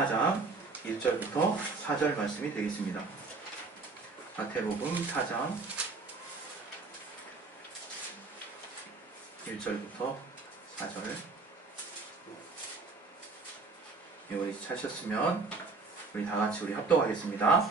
4장 1절부터 4절 말씀이 되겠습니다. 마태복음 4장 1절부터 4절. 우리 찾으셨으면 우리 다같이 우리 합독하겠습니다.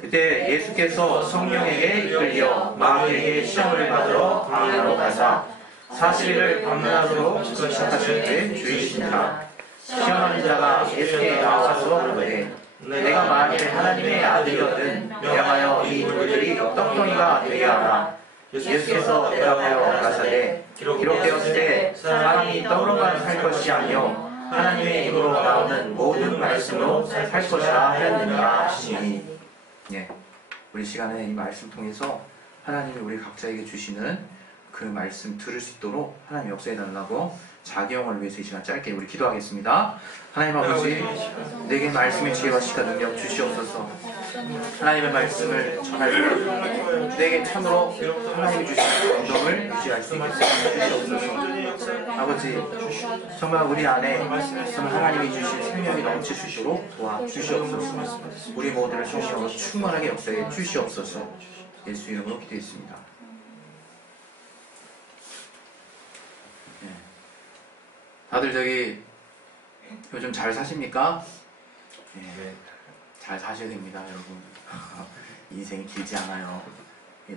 그때 예수께서 성령에게 이끌려 마귀에게 시험을 받으러 광야로 가사 40일을 방문하도록 시작하실 때 주이시니라. 시험하는 자가 예수께 나와서 그러되 내가 만일 하나님의 아들이거든 명하여 이 돌들이 떡덩이가 되게 하라. 예수께서 대답하여 가사대 기록되었을 때 사람이 떡으로만 살 것이 아니요 하나님의 입으로 나오는 모든 말씀으로 살 것이라 하였느니라 하시니. 예, 우리 시간에 이 말씀 통해서 하나님이 우리 각자에게 주시는 그 말씀 들을 수 있도록 하나님 역사해 달라고 자기 영혼을 위해서 이 시간 짧게 우리 기도하겠습니다. 하나님 아버지, 내게 말씀의 지혜와 시가 능력 주시옵소서. 하나님의 말씀을 전할 때 내게 참으로 하나님이 주시는 감동을 유지할 수 있게 주시옵소서. 아버지, 정말 우리 안에 정말 하나님이 주신 생명이 넘칠 수 있도록 도와주시옵소서. 우리 모두를 성령으로 충만하게 역사해 주시옵소서. 예수 이름으로 기도했습니다. 다들 저기 요즘 잘 사십니까? 예, 잘 사셔야 됩니다, 여러분. 인생이 길지 않아요.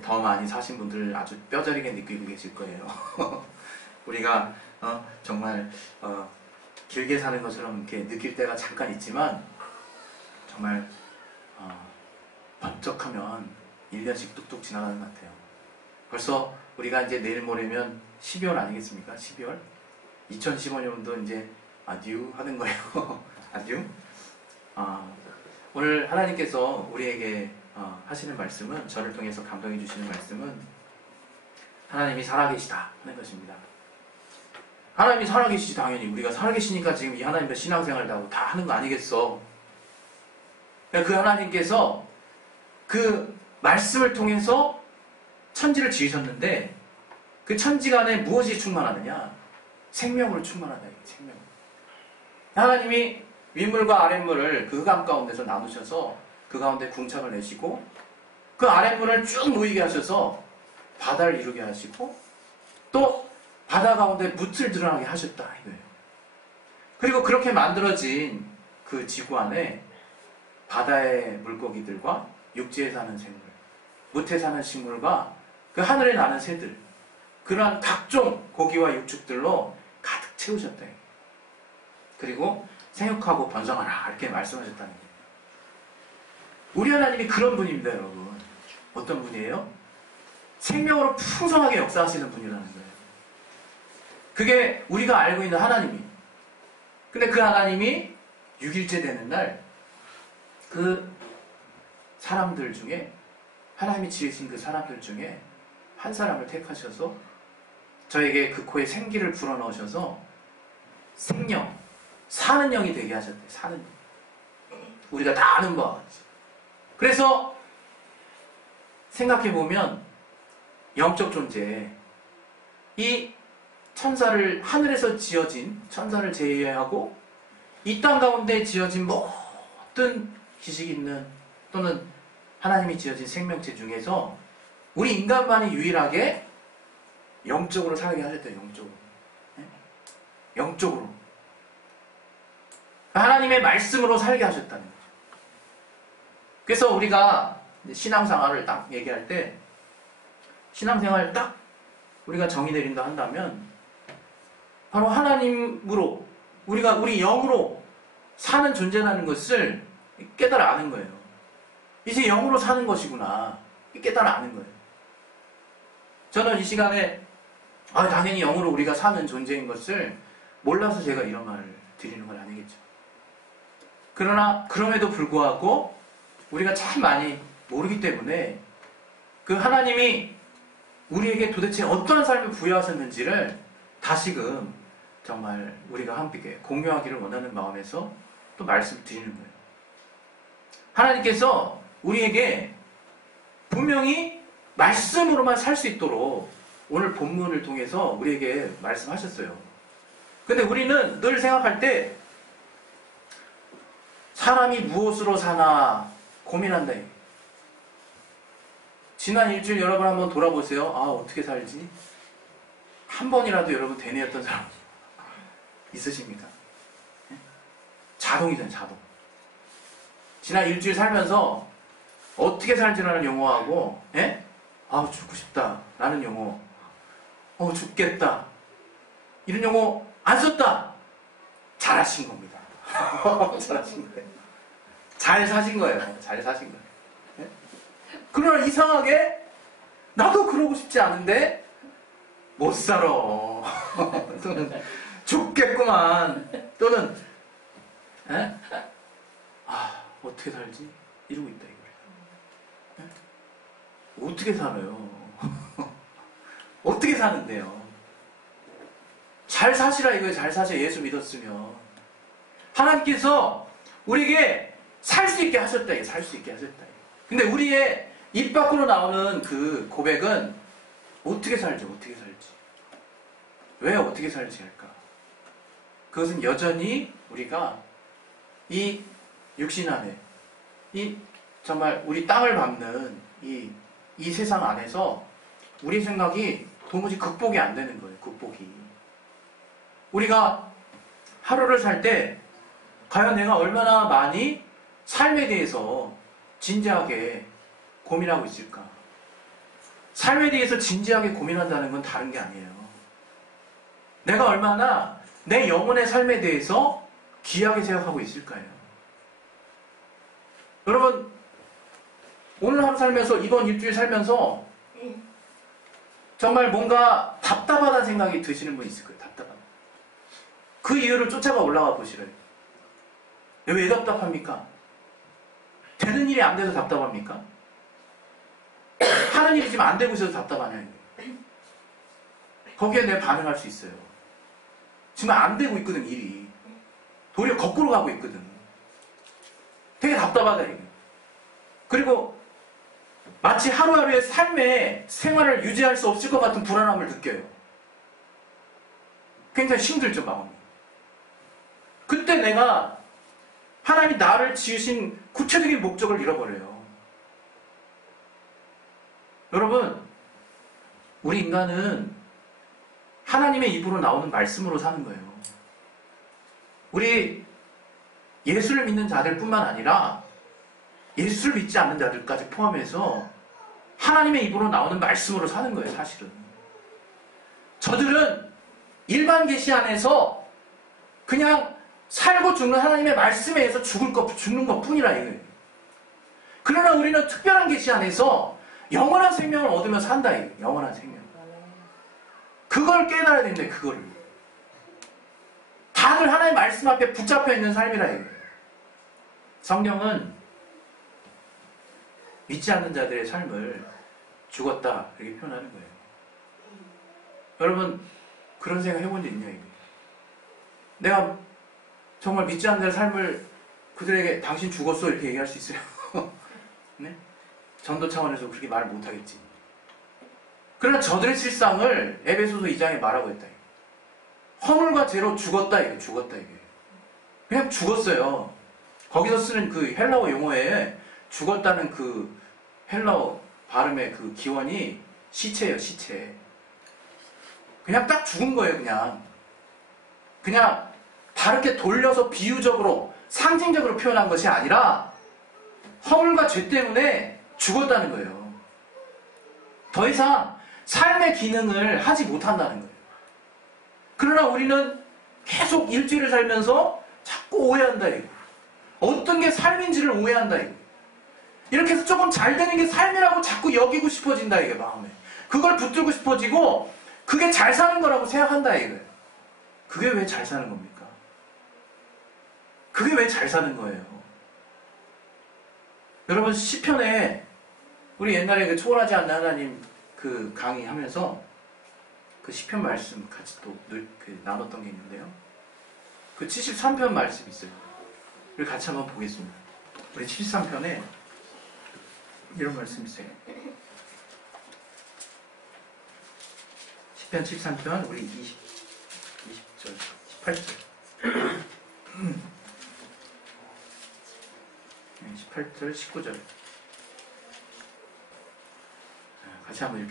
더 많이 사신 분들 아주 뼈저리게 느끼고 계실 거예요. 우리가 정말 길게 사는 것처럼 이렇게 느낄 때가 잠깐 있지만 정말 번쩍하면 1년씩 뚝뚝 지나가는 것 같아요. 벌써 우리가 이제 내일 모레면 12월 아니겠습니까? 12월? 2015년도 이제 아듀 하는 거예요. 아듀? 오늘 하나님께서 우리에게 하시는 말씀은, 저를 통해서 감동해 주시는 말씀은 하나님이 살아계시다 하는 것입니다. 하나님이 살아계시지, 당연히 우리가 살아계시니까 지금 이 하나님과 신앙생활도 하고 다 하는 거 아니겠어. 그 하나님께서 그 말씀을 통해서 천지를 지으셨는데 그 천지가 안에 무엇이 충만하느냐? 생명으로 충만하다. 생명. 하나님이 윗물과 아랫물을 그 흑암 가운데서 나누셔서 그 가운데 궁창을 내시고 그 아랫물을 쭉 놓이게 하셔서 바다를 이루게 하시고 또 바다 가운데 묻을 드러나게 하셨다 이거예요. 그리고 그렇게 만들어진 그 지구 안에 바다의 물고기들과 육지에 사는 생물, 묻에 사는 식물과 그 하늘에 나는 새들, 그러한 각종 고기와 육축들로 가득 채우셨다. 그리고 생육하고 번성하라 이렇게 말씀하셨다는 거예요. 우리 하나님이 그런 분입니다, 여러분. 어떤 분이에요? 생명으로 풍성하게 역사하시는 분이라는 거예요. 그게 우리가 알고 있는 하나님이. 근데 그 하나님이 6일째 되는 날 그 사람들 중에, 하나님이 지으신 그 사람들 중에 한 사람을 택하셔서 저에게 그 코에 생기를 불어넣으셔서 생명, 사는 영이 되게 하셨대요. 사는 영. 우리가 다 아는 바. 그래서 생각해보면 영적 존재, 이 천사를, 하늘에서 지어진 천사를 제외하고 이 땅 가운데 지어진 모든 기식 있는 또는 하나님이 지어진 생명체 중에서 우리 인간만이 유일하게 영적으로 살게 하셨대요. 영적으로. 영적으로. 하나님의 말씀으로 살게 하셨다는 거죠. 그래서 우리가 신앙생활을 딱 얘기할 때, 신앙생활을 딱 우리가 정의 내린다 한다면 바로 하나님으로, 우리가 우리 영으로 사는 존재라는 것을 깨달아 아는 거예요. 이제 영으로 사는 것이구나 깨달아 아는 거예요. 저는 이 시간에 당연히 영으로 우리가 사는 존재인 것을 몰라서 제가 이런 말을 드리는 건 아니겠죠. 그러나 그럼에도 불구하고 우리가 참 많이 모르기 때문에 그 하나님이 우리에게 도대체 어떠한 삶을 부여하셨는지를 다시금 정말 우리가 함께 공유하기를 원하는 마음에서 또 말씀을 드리는 거예요. 하나님께서 우리에게 분명히 말씀으로만 살 수 있도록 오늘 본문을 통해서 우리에게 말씀하셨어요. 근데 우리는 늘 생각할 때 사람이 무엇으로 사나 고민한다. 지난 일주일 여러분 한번 돌아보세요. 아, 어떻게 살지? 한 번이라도 여러분 되뇌었던 사람 있으십니까? 자동이잖아요, 자동. 지난 일주일 살면서 어떻게 살지라는 용어하고, 아, 죽고 싶다 라는 용어, 죽겠다 이런 용어 안 썼다. 잘하신 겁니다. 잘하신 거예요. 잘 사신 거예요. 잘 사신 거예요. 그러나 이상하게 나도 그러고 싶지 않은데 못 살아. 또는 죽겠구만. 또는 어떻게 살지? 이러고 있다 이거예요. 어떻게 살아요? 어떻게 사는데요? 잘 사시라 이거예요. 잘 사셔. 예수 믿었으면 하나님께서 우리에게 살 수 있게 하셨다. 살 수 있게 하셨다. 근데 우리의 입 밖으로 나오는 그 고백은 어떻게 살지? 어떻게 살지? 왜 어떻게 살지 할까? 그것은 여전히 우리가 이 육신 안에 이 정말 우리 땅을 밟는 이 세상 안에서 우리 생각이 도무지 극복이 안 되는 거예요. 극복이. 우리가 하루를 살 때 과연 내가 얼마나 많이 삶에 대해서 진지하게 고민하고 있을까? 삶에 대해서 진지하게 고민한다는 건 다른 게 아니에요. 내가 얼마나 내 영혼의 삶에 대해서 귀하게 생각하고 있을까요? 여러분, 오늘 하루 살면서, 이번 일주일 살면서 정말 뭔가 답답하다는 생각이 드시는 분 있을 거예요. 답답하다. 그 이유를 쫓아가 올라가 보시래요. 왜 답답합니까? 되는 일이 안 돼서 답답합니까? 하는 일이 지금 안 되고 있어서 답답하냐는 거예요. 거기에 내가 반응할 수 있어요. 지금 안 되고 있거든, 일이. 도리어 거꾸로 가고 있거든. 되게 답답하다, 이게. 그리고 마치 하루하루의 삶의 생활을 유지할 수 없을 것 같은 불안함을 느껴요. 굉장히 힘들죠, 마음이. 그때 내가 하나님이 나를 지으신 구체적인 목적을 잃어버려요. 여러분, 우리 인간은 하나님의 입으로 나오는 말씀으로 사는 거예요. 우리 예수를 믿는 자들 뿐만 아니라 예수를 믿지 않는 자들까지 포함해서 하나님의 입으로 나오는 말씀으로 사는 거예요, 사실은. 저들은 일반 계시 안에서 그냥 살고 죽는 하나님의 말씀에 의해서 죽는 것 뿐이라 이거예요. 그러나 우리는 특별한 계시 안에서 영원한 생명을 얻으며 산다 이거예요. 영원한 생명. 그걸 깨달아야 된다, 그거를. 다들 하나님의 말씀 앞에 붙잡혀 있는 삶이라 이거예요. 성경은 믿지 않는 자들의 삶을 죽었다 이렇게 표현하는 거예요. 여러분, 그런 생각 해본 적 있냐, 이게? 내가 정말 믿지 않는 자의 삶을 그들에게 당신 죽었어 이렇게 얘기할 수 있어요? 네? 전도 차원에서 그렇게 말 못하겠지. 그러나 저들의 실상을 에베소서 2장에 말하고 있다. 허물과 죄로 죽었다 이게. 죽었다 이게. 그냥 죽었어요. 거기서 쓰는 그 헬라어 용어에 죽었다는 그 헬라어 발음의 그 기원이 시체예요, 시체. 그냥 딱 죽은 거예요, 그냥 다르게 돌려서 비유적으로 상징적으로 표현한 것이 아니라 허물과 죄 때문에 죽었다는 거예요. 더 이상 삶의 기능을 하지 못한다는 거예요. 그러나 우리는 계속 일주일을 살면서 자꾸 오해한다 이거. 어떤 게 삶인지를 오해한다 이거. 이렇게 해서 조금 잘 되는 게 삶이라고 자꾸 여기고 싶어진다 이게 마음에. 그걸 붙들고 싶어지고 그게 잘 사는 거라고 생각한다 이거예요. 그게 왜 잘 사는 겁니까? 그게 왜 잘 사는 거예요? 여러분, 시편에 우리 옛날에 그 초월하지 않는 하나님 그 강의하면서 그 시편 말씀 같이 또 나눴던 게 있는데요. 그 73편 말씀 있어요. 우리 같이 한번 보겠습니다. 우리 73편에 이런 말씀 있어요. 시편 73편 우리 20절 18절 18절, 19절. 같이 한번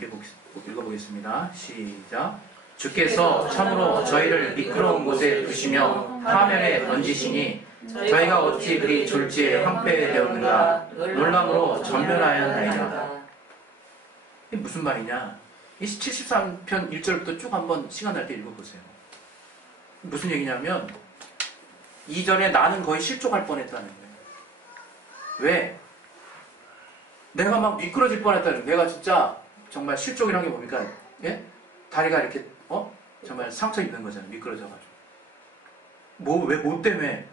읽어보겠습니다. 시작. 주께서 참으로 저희를 미끄러운 곳에 두시며 파멸에 던지시니 저희가 어찌 그리 졸지에 황폐되었는가 놀람으로 전멸하였나이다. 이게 무슨 말이냐? 이 73편 1절부터 쭉 한번 시간 날 때 읽어보세요. 무슨 얘기냐면 2절에 나는 거의 실족할 뻔했다는 거예요. 왜? 내가 막 미끄러질 뻔했다는 거예요. 내가 진짜 정말 실족이라는 게 뭡니까? 예? 다리가 이렇게 정말 상처 입는 거잖아요. 미끄러져가지고. 뭐 때문에?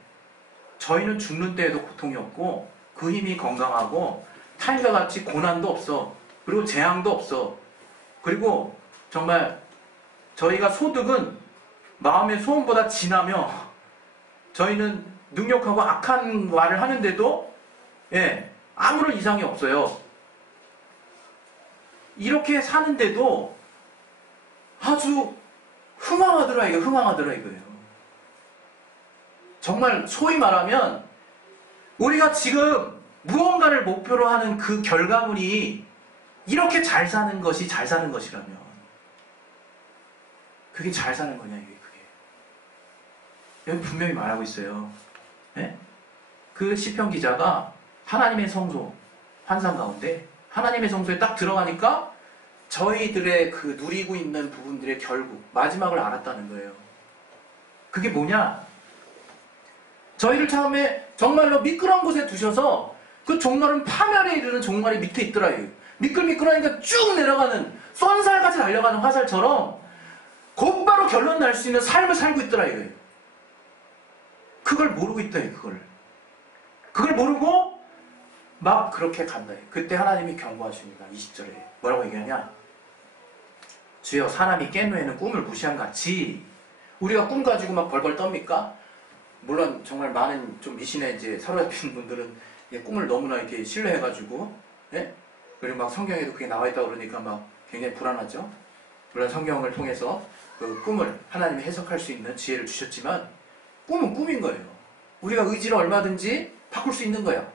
저희는 죽는 때에도 고통이 없고 그 힘이 건강하고 타인과 같이 고난도 없어. 그리고 재앙도 없어. 그리고 정말 저희가 소득은 마음의 소원보다 진하며 저희는 능력하고 악한 말을 하는데도 아무런 이상이 없어요. 이렇게 사는데도 아주 흥황하더라 이거예요. 정말 소위 말하면 우리가 지금 무언가를 목표로 하는 그 결과물이 이렇게 잘 사는 것이 잘 사는 것이라면 그게 잘 사는 거냐 이게 그게. 여기 분명히 말하고 있어요. 네? 그 시편 기자가 하나님의 성소 환상 가운데 하나님의 성소에 딱 들어가니까 저희들의 그 누리고 있는 부분들의 결국 마지막을 알았다는 거예요. 그게 뭐냐? 저희를 처음에 정말로 미끄러운 곳에 두셔서 그 종말은 파멸에 이르는 종말이 밑에 있더라. 미끌미끌하니까 쭉 내려가는 쏜살같이 달려가는 화살처럼 곧바로 결론 날 수 있는 삶을 살고 있더라 이거예요. 그걸 모르고 있다 이거를. 그걸 모르고 막 그렇게 간다. 그때 하나님이 경고하십니다. 20절에 뭐라고 얘기하냐? 주여 사람이 깬 후에는 꿈을 무시한 같이 우리가 꿈 가지고 막 벌벌 떱니까? 물론 정말 많은 좀 미신에 이제 사로잡힌 분들은 꿈을 너무나 이렇게 신뢰해가지고 그리고 막 성경에도 그게 나와 있다고 그러니까 막 굉장히 불안하죠. 물론 성경을 통해서 그 꿈을 하나님이 해석할 수 있는 지혜를 주셨지만 꿈은 꿈인 거예요. 우리가 의지를 얼마든지 바꿀 수 있는 거야.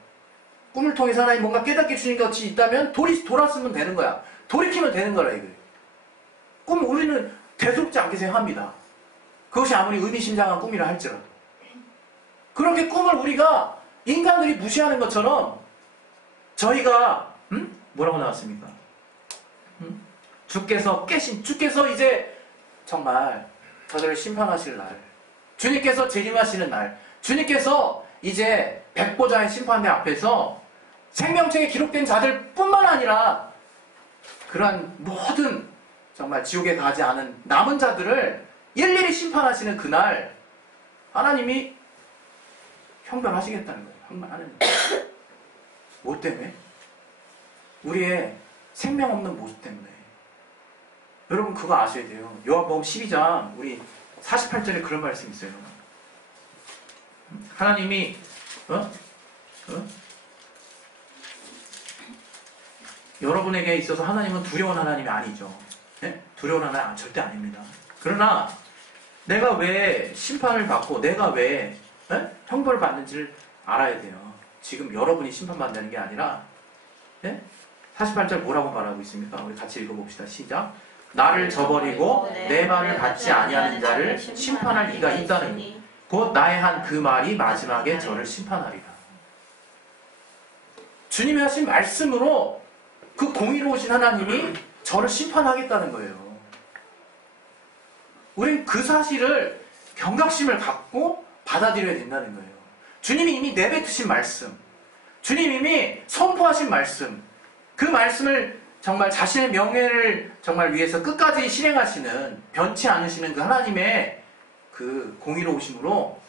꿈을 통해서 하나님 뭔가 깨닫게 주신 것이 있다면 돌았으면 되는 거야. 돌이키면 되는 거라 이거예요. 꿈 우리는 대수롭지 않게 생각합니다. 그것이 아무리 의미심장한 꿈이라 할지라도. 그렇게 꿈을 우리가 인간들이 무시하는 것처럼 저희가 뭐라고 나왔습니까? 주께서 이제 정말 저들을 심판하실 날, 주님께서 재림하시는 날, 주님께서 이제 백보자의 심판대 앞에서 생명책에 기록된 자들 뿐만 아니라 그러한 모든 정말 지옥에 가지 않은 남은 자들을 일일이 심판하시는 그날 하나님이 형벌하시겠다는 거예요. 하나님. 뭐 때문에? 우리의 생명 없는 모습 때문에. 여러분 그거 아셔야 돼요. 요한복음 12장 우리 48절에 그런 말씀이 있어요. 하나님이 여러분에게 있어서 하나님은 두려운 하나님이 아니죠. 두려운 하나님 절대 아닙니다. 그러나 내가 왜 심판을 받고 내가 왜 형벌을 받는지를 알아야 돼요. 지금 여러분이 심판받는 게 아니라 48절 뭐라고 말하고 있습니까? 우리 같이 읽어봅시다. 시작. 나를 저버리고 내 말을 받지 아니하는 자를 심판할 이가 있다는 곧 나의 한 그 말이 마지막에 저를 심판하리라. 주님이 하신 말씀으로 그 공의로우신 하나님이 저를 심판하겠다는 거예요. 우린 그 사실을 경각심을 갖고 받아들여야 된다는 거예요. 주님이 이미 내뱉으신 말씀, 주님이 이미 선포하신 말씀, 그 말씀을 정말 자신의 명예를 정말 위해서 끝까지 실행하시는, 변치 않으시는 그 하나님의 그 공의로우심으로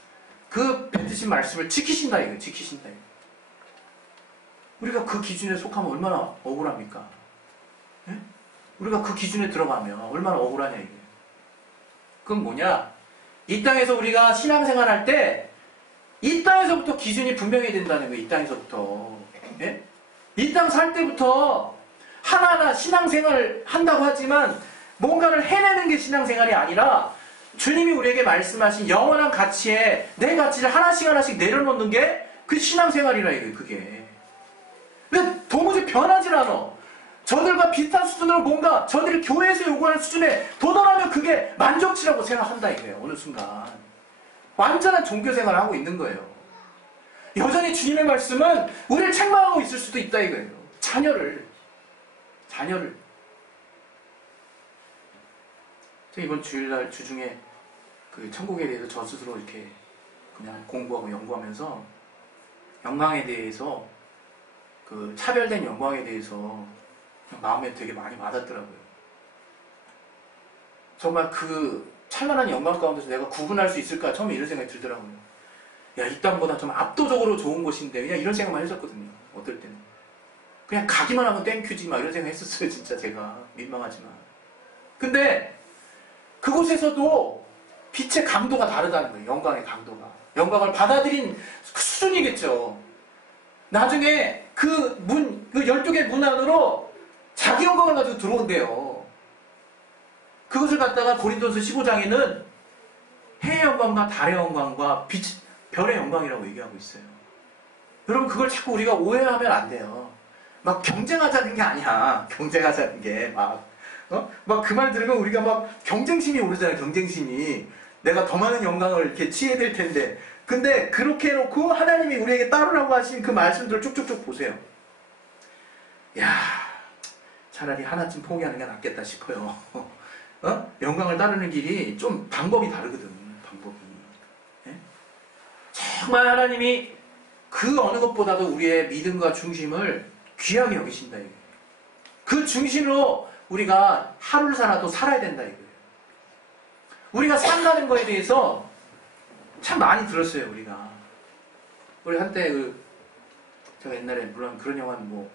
그 뱉으신 말씀을 지키신다 이거예요. 지키신다 이거예요. 우리가 그 기준에 속하면 얼마나 억울합니까? 우리가 그 기준에 들어가면 얼마나 억울하냐 이거예요. 그건 뭐냐? 이 땅에서 우리가 신앙생활 할 때 이 땅에서부터 기준이 분명해야 된다는 거예요. 이 땅에서부터. 이 땅 살 때부터 하나하나 신앙생활을 한다고 하지만 뭔가를 해내는 게 신앙생활이 아니라 주님이 우리에게 말씀하신 영원한 가치에 내 가치를 하나씩 하나씩 내려놓는 게 그 신앙생활이라 이거예요, 그게. 근데 도무지 변하질 않아. 저들과 비슷한 수준으로 뭔가 저들이 교회에서 요구하는 수준에 도달하면 그게 만족치라고 생각한다 이거예요. 어느 순간. 완전한 종교생활을 하고 있는 거예요. 여전히 주님의 말씀은 우리를 책망하고 있을 수도 있다 이거예요. 자녀를. 제가 이번 주일날 주중에 그 천국에 대해서 저 스스로 이렇게 그냥 공부하고 연구하면서 영광에 대해서 그 차별된 영광에 대해서 마음에 되게 많이 와닿더라고요. 정말 그 찬란한 영광 가운데서 내가 구분할 수 있을까 처음에 이런 생각이 들더라고요. 야, 이 땅보다 좀 압도적으로 좋은 곳인데 그냥 이런 생각만 했었거든요. 어떨 때는 그냥 가기만 하면 땡큐지 막 이런 생각 했었어요. 진짜 제가 민망하지만. 근데 그곳에서도 빛의 강도가 다르다는 거예요. 영광의 강도가. 영광을 받아들인 그 수준이겠죠. 나중에 그 12개 문 안으로 자기 영광을 가지고 들어온대요. 그것을 갖다가 고린도서 15장에는 해의 영광과 달의 영광과 별의 영광이라고 얘기하고 있어요. 여러분 그걸 자꾸 우리가 오해하면 안 돼요. 막 경쟁하자는 게 아니야. 경쟁하자는 게 막 그 말 들으면 우리가 막 경쟁심이 오르잖아요. 경쟁심이. 내가 더 많은 영광을 이렇게 취해야 될 텐데. 근데 그렇게 해놓고 하나님이 우리에게 따르라고 하신 그 말씀들을 쭉쭉쭉 보세요. 야, 차라리 하나쯤 포기하는 게 낫겠다 싶어요. 영광을 따르는 길이 좀 방법이 다르거든. 방법이. 네? 정말 하나님이 그 어느 것보다도 우리의 믿음과 중심을 귀하게 여기신다. 이거예요. 그 중심으로 우리가 하루를 살아도 살아야 된다. 이거예요. 우리가 산다는 거에 대해서 참 많이 들었어요. 우리 한때 제가 옛날에 물론 그런 영화는 뭐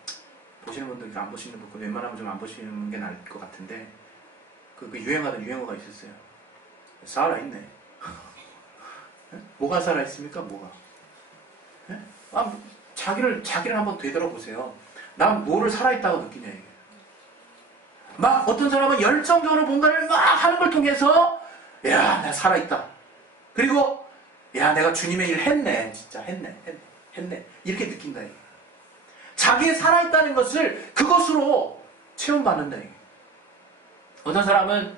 보시는 분들 안 보시는 분 웬만하면 좀 안 보시는 게 나을 것 같은데 그 유행하던 유행어가 있었어요. 살아있네. 뭐가 살아있습니까? 뭐가? 자기를 한번 되돌아보세요. 난 뭐를 살아있다고 느끼냐 이게. 막 어떤 사람은 열정적으로 뭔가를 막 하는 걸 통해서 야, 나 살아있다. 그리고 야, 내가 주님의 일 했네. 진짜 했네. 이렇게 느낀다 이게. 자기의 살아있다는 것을 그것으로 체험받는다 이게. 어떤 사람은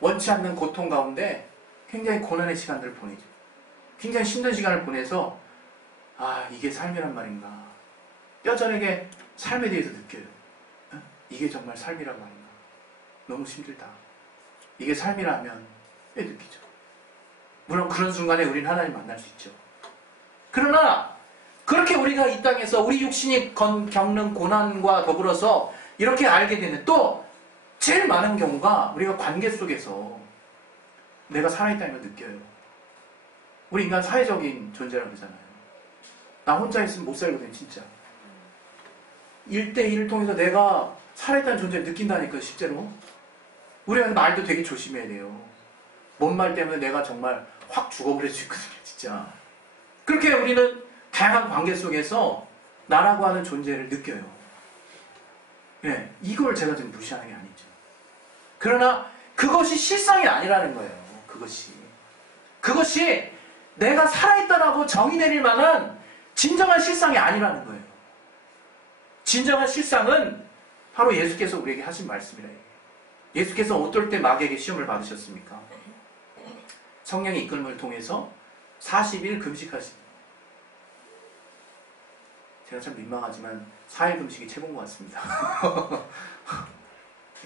원치 않는 고통 가운데 굉장히 고난의 시간들을 보내죠. 굉장히 힘든 시간을 보내서 이게 삶이란 말인가. 뼈저리게 삶에 대해서 느껴요. 이게 정말 삶이란 말인가. 너무 힘들다. 이게 삶이라면 왜 느끼죠. 물론 그런 순간에 우리는 하나님 만날 수 있죠. 그러나 그렇게 우리가 이 땅에서 우리 육신이 겪는 고난과 더불어서 이렇게 알게 되는 또 제일 많은 경우가 우리가 관계 속에서 내가 살아있다는 걸 느껴요. 우리 인간 사회적인 존재라고 그러잖아요. 나 혼자 있으면 못 살거든요. 진짜. 1대1을 통해서 내가 살아있다는 존재를 느낀다니까요. 실제로. 우리가 말도 되게 조심해야 돼요. 뭔 말 때문에 내가 정말 확 죽어버릴 수 있거든요. 진짜. 그렇게 우리는 다양한 관계 속에서 나라고 하는 존재를 느껴요. 네, 이걸 제가 지금 무시하는 게 아니죠. 그러나 그것이 실상이 아니라는 거예요. 그것이 내가 살아있다라고 정의 내릴 만한 진정한 실상이 아니라는 거예요. 진정한 실상은 바로 예수께서 우리에게 하신 말씀이라. 예수께서 어떨 때 마귀에게 시험을 받으셨습니까? 성령의 이끌림을 통해서 40일 금식하십니다. 제가 참 민망하지만 4일 금식이 최고인 것 같습니다.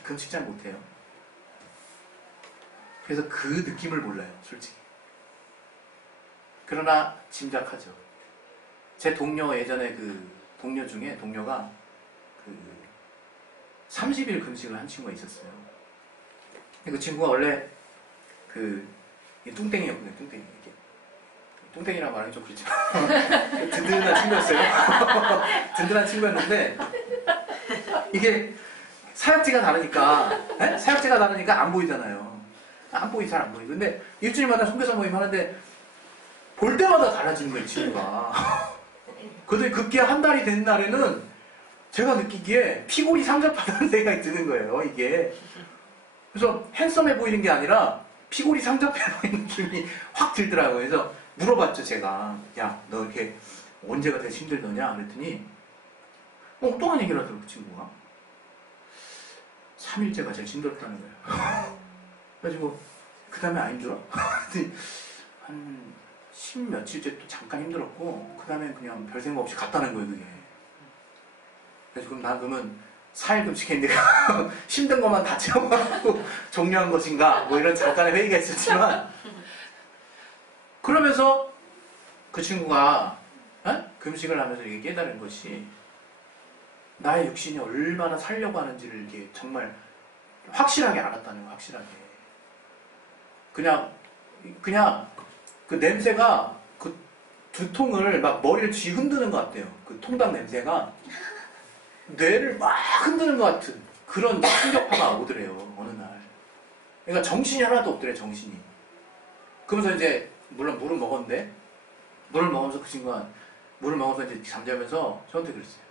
금식 잘 못해요. 그래서 그 느낌을 몰라요. 솔직히. 그러나 짐작하죠. 제 동료 예전에 동료 중에 동료가 30일 금식을 한 친구가 있었어요. 그 친구가 원래 뚱땡이였거든요. 뚱땡이라고 말하기 좀 그렇죠. 든든한 친구였어요. 든든한 친구였는데 이게 사역지가 다르니까 안 보이잖아요. 잘 안 보이고. 근데 일주일마다 선교사 모임 하는데 볼 때마다 달라지는 거예요. 친구가. 그런데 급기야 한 달이 된 날에는 제가 느끼기에 피골이 상접하다는 생각이 드는 거예요. 이게. 그래서 핸섬해 보이는 게 아니라 피골이 상접해 보이는 느낌이 확 들더라고요. 그래서 물어봤죠. 제가. 야, 너 이렇게 언제가 되게 힘들더냐 그랬더니 엉뚱한 얘기를 하더라고 그 친구가. 3일째가 제일 힘들었다는 거예요. 그래가지고 그 다음에 안 힘들어? 한 10며칠째 또 잠깐 힘들었고 그 다음에 그냥 별 생각 없이 갔다는 거예요 그게. 그래서 그럼 나 그러면 4일금씩 했는데 힘든 것만 다 채워가지고 종료한 것인가 뭐 이런 잠깐의 회의가 있었지만 그러면서 그 친구가 금식을 하면서 이게 깨달은 것이 나의 육신이 얼마나 살려고 하는지를 이게 정말 확실하게 알았다는 거야. 확실하게 그냥 그 냄새가 그 두통을 막 머리를 쥐 흔드는 것 같아요. 그 통닭 냄새가 뇌를 막 흔드는 것 같은 그런 충격파가 오더래요 어느 날. 그러니까 정신이 하나도 없더래 정신이. 그러면서 이제 물론 물을 먹었는데 물을 먹으면서 그 친구가 물을 먹어서 이제 잠자면서 저한테 그랬어요.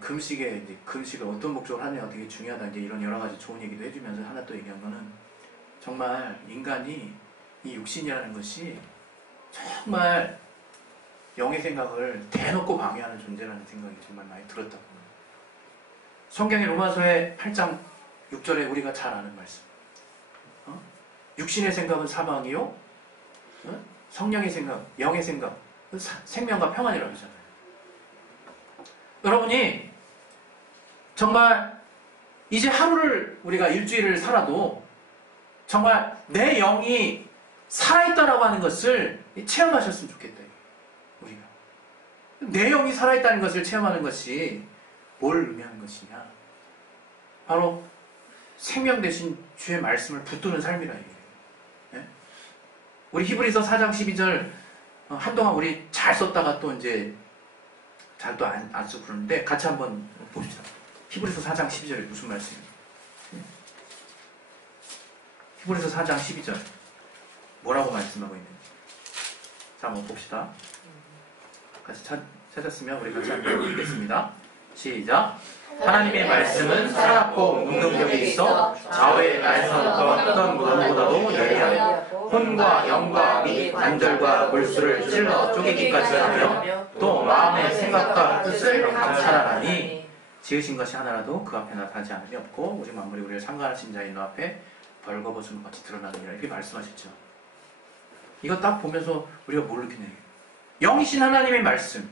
금식에 이제 금식을 어떤 목적으로 하느냐가 되게 중요하다. 이제 이런 여러 가지 좋은 얘기도 해주면서 하나 또 얘기한 거는 정말 인간이 이 육신이라는 것이 정말 영의 생각을 대놓고 방해하는 존재라는 생각이 정말 많이 들었다고. 성경의 로마서의 8장 6절에 우리가 잘 아는 말씀. 육신의 생각은 사망이요, 성령의 생각, 영의 생각, 생명과 평안이라고 하잖아요. 여러분이 정말 이제 하루를 우리가 일주일을 살아도 정말 내 영이 살아있다라고 하는 것을 체험하셨으면 좋겠다. 우리가 내 영이 살아있다는 것을 체험하는 것이 뭘 의미하는 것이냐? 바로 생명 대신 주의 말씀을 붙드는 삶이라 이거예요. 네? 우리 히브리서 4장 12절 한동안 우리 잘 썼다가 또 이제 잘 또 안 쓰고 그러는데 같이 한번 봅시다. 히브리서 4장 12절에 무슨 말씀이에요? 히브리서 4장 12절 뭐라고 말씀하고 있는지 자 한번 봅시다. 같이 찾았으면 우리 같이 한번 읽겠습니다. 시작. 하나님의 말씀은 살았고 능력이 있어 좌우의 날에서부터 어떤 무덤보다도 예리하여 혼과 영과 및 관절과 골수를 찔러 쪼개기까지 하며 또 마음의 생각과 뜻을 감찰하나니 지으신 것이 하나라도 그 앞에 나타나지 않음이 없고 오직 만물이 우리를 상관하신 자인 너 앞에 벌거벗은 것 같이 드러나느니라 이렇게 말씀하셨죠. 이거 딱 보면서 우리가 뭘 느끼냐. 영이신 하나님의 말씀,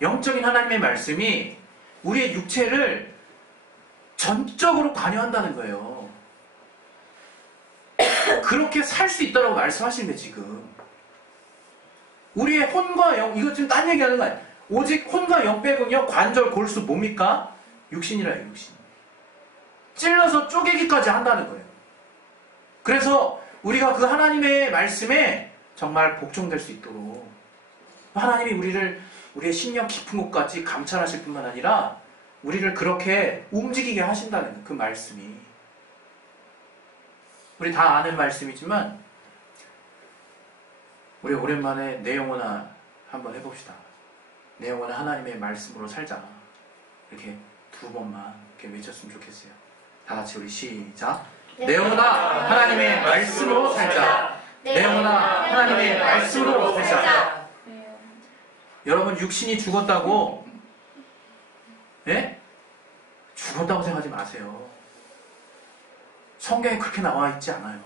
영적인 하나님의 말씀이 우리의 육체를 전적으로 관여한다는 거예요. 그렇게 살 수 있다고 말씀하시는 거예요, 지금. 우리의 혼과 영, 이거 지금 딴 얘기하는 거 아니에요. 오직 혼과 영 빼고요, 관절, 골수 뭡니까? 육신이라요, 육신. 찔러서 쪼개기까지 한다는 거예요. 그래서 우리가 그 하나님의 말씀에 정말 복종될 수 있도록 하나님이 우리의 심령 깊은 곳까지 감찰하실 뿐만 아니라 우리를 그렇게 움직이게 하신다는 그 말씀이 우리 다 아는 말씀이지만 우리 오랜만에 내 영혼아 한번 해봅시다. 내 영혼아 하나님의 말씀으로 살자. 이렇게 2번만 이렇게 외쳤으면 좋겠어요. 다 같이 우리 시작. 내 영혼아 하나님의 말씀으로 살자. 내 영혼아 하나님의 말씀으로 살자. 여러분 육신이 죽었다고 죽었다고 생각하지 마세요. 성경에 그렇게 나와 있지 않아요.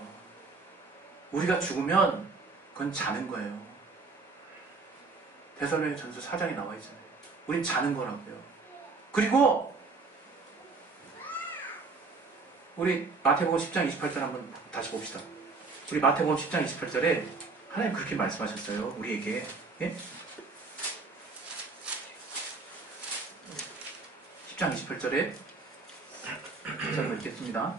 우리가 죽으면 그건 자는 거예요. 데살로니가전서 4장에 나와 있잖아요. 우린 자는 거라고요. 그리고 우리 마태복음 10장 28절 한번 다시 봅시다. 우리 마태복음 10장 28절에 하나님 그렇게 말씀하셨어요. 우리에게. 10장 28절에 제가 읽겠습니다.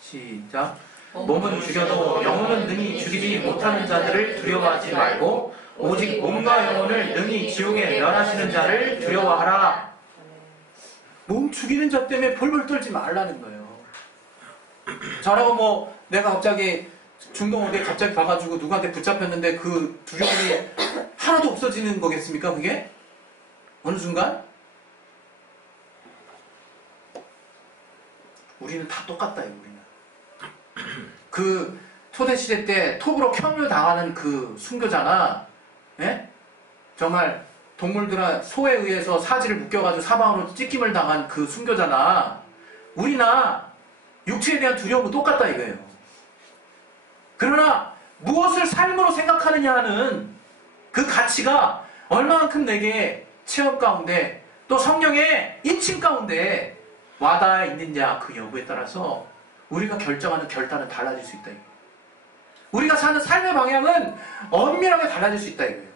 시작. 몸은 죽여도 영혼은 능히 죽이지 못하는 자들을 두려워하지 말고 오직 몸과 영혼을 능히 지옥에 멸하시는 자를 두려워하라. 몸 죽이는 자 때문에 벌벌 떨지 말라는 거예요. 저라고 내가 갑자기 중동 어디에 갑자기 가가지고 누구한테 붙잡혔는데 그 두려움이 하나도 없어지는 거겠습니까? 그게? 어느 순간? 우리는 다 똑같다요. 우리는 그 초대시대 때 톱으로 켜묘 당하는 그 순교자나 예? 정말 동물들아 소에 의해서 사지를 묶여가지고 사방으로 찢김을 당한 그 순교자나 우리나 육체에 대한 두려움은 똑같다 이거예요. 그러나 무엇을 삶으로 생각하느냐 하는 그 가치가 얼마만큼 내게 체험 가운데 또 성령의 인침 가운데 와닿아 있느냐 그 여부에 따라서 우리가 결정하는 결단은 달라질 수 있다 이거예요. 우리가 사는 삶의 방향은 엄밀하게 달라질 수 있다 이거예요.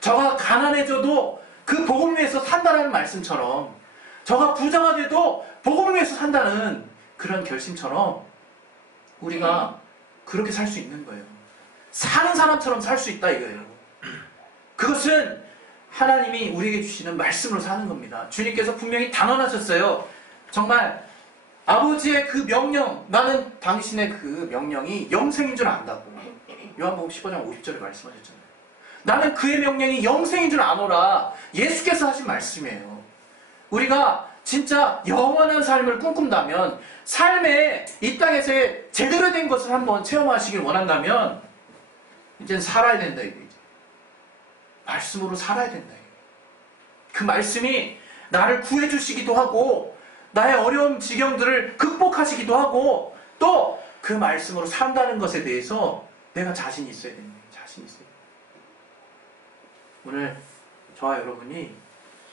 저가 가난해져도 그 복음 위에서 산다는 말씀처럼 저가 부자가 돼도 복음 위에서 산다는 그런 결심처럼 우리가 그렇게 살 수 있는 거예요. 사는 사람처럼 살 수 있다 이거예요. 그것은 하나님이 우리에게 주시는 말씀으로 사는 겁니다. 주님께서 분명히 단언하셨어요. 정말 아버지의 그 명령, 나는 당신의 그 명령이 영생인 줄 안다고. 요한복음 15장 50절에 말씀하셨잖아요. 나는 그의 명령이 영생인 줄 아노라. 예수께서 하신 말씀이에요. 우리가 진짜 영원한 삶을 꿈꾼다면, 삶에 이 땅에서의 제대로 된 것을 한번 체험하시길 원한다면 이제는 살아야 된다 이거죠. 말씀으로 살아야 된다. 그 말씀이 나를 구해주시기도 하고 나의 어려운 지경들을 극복하시기도 하고 또 그 말씀으로 산다는 것에 대해서 내가 자신이 있어야 됩니다. 자신이 있어야 됩니다. 오늘 저와 여러분이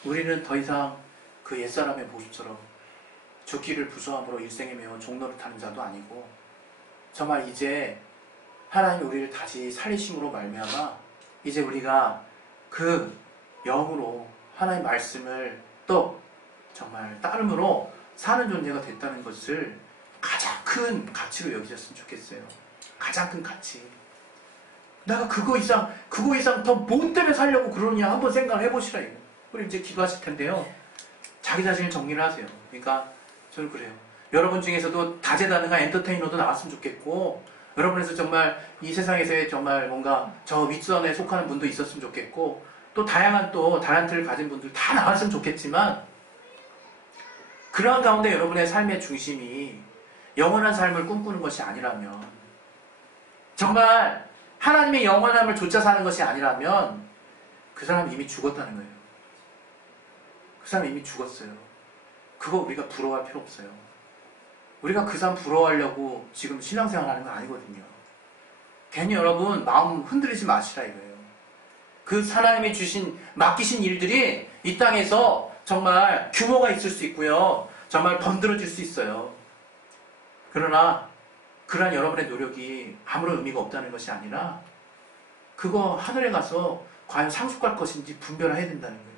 우리는 더 이상 그 옛사람의 모습처럼 죽기를 부수함으로 일생에 매어 종로를 타는 자도 아니고 정말 이제 하나님이 우리를 다시 살리심으로 말미암아 이제 우리가 그 영으로 하나님의 말씀을 또 정말 따름으로 사는 존재가 됐다는 것을 가장 큰 가치로 여기셨으면 좋겠어요. 가장 큰 가치. 내가 그거 이상 더 뭐 때문에 살려고 그러냐 한번 생각을 해보시라 이거. 우리 이제 기도하실 텐데요. 자기 자신을 정리를 하세요. 그러니까 저는 그래요. 여러분 중에서도 다재다능한 엔터테이너도 나왔으면 좋겠고 여러분에서 정말 이 세상에서의 정말 뭔가 저 윗선에 속하는 분도 있었으면 좋겠고 또 다양한 또 달란트를 가진 분들 다 나왔으면 좋겠지만 그러한 가운데 여러분의 삶의 중심이 영원한 삶을 꿈꾸는 것이 아니라면 정말 하나님의 영원함을 좇아 사는 것이 아니라면 그 사람은 이미 죽었다는 거예요. 그 사람은 이미 죽었어요. 그거 우리가 부러워할 필요 없어요. 우리가 그 사람 부러워하려고 지금 신앙생활 하는 거 아니거든요. 괜히 여러분 마음 흔들리지 마시라 이거예요. 그 하나님이 맡기신 일들이 이 땅에서 정말 규모가 있을 수 있고요. 정말 번들어질 수 있어요. 그러나 그러한 여러분의 노력이 아무런 의미가 없다는 것이 아니라 그거 하늘에 가서 과연 상속할 것인지 분별해야 된다는 거예요.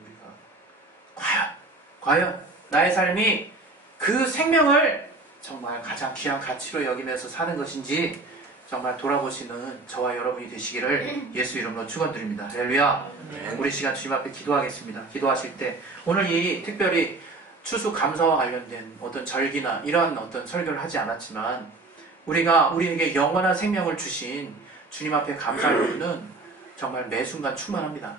우리가 과연 나의 삶이 그 생명을 정말 가장 귀한 가치로 여기면서 사는 것인지 정말 돌아보시는 저와 여러분이 되시기를 예수 이름으로 축원드립니다. 할렐루야. 우리 시간 주님 앞에 기도하겠습니다. 기도하실 때 오늘 이 특별히 추수 감사와 관련된 어떤 절기나 이러한 어떤 설교를 하지 않았지만 우리에게 영원한 생명을 주신 주님 앞에 감사할 부분은 정말 매 순간 충만합니다.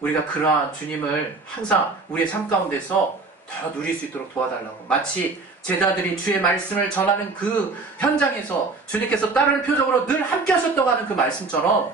우리가 그러한 주님을 항상 우리의 삶 가운데서 더 누릴 수 있도록 도와달라고 마치 제자들이 주의 말씀을 전하는 그 현장에서 주님께서 따르는 표적으로 늘 함께 하셨다고 하는 그 말씀처럼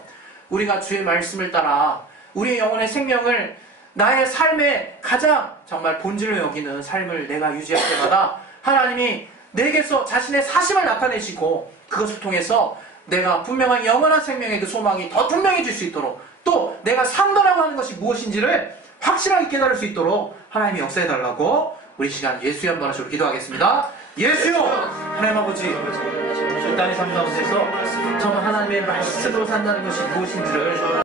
우리가 주의 말씀을 따라 우리의 영혼의 생명을 나의 삶의 가장 정말 본질로 여기는 삶을 내가 유지할 때마다 하나님이 내게서 자신의 사심을 나타내시고 그것을 통해서 내가 분명한 영원한 생명의 그 소망이 더 분명해질 수 있도록 또 내가 산다라고 하는 것이 무엇인지를 확실하게 깨달을 수 있도록 하나님이 역사해달라고 우리 시간 예수의 한 번 하시고 기도하겠습니다. 예수요! 하나님 아버지 이 땅의 삶 가운데서 정말 하나님의 말씀으로 산다는 것이 무엇인지를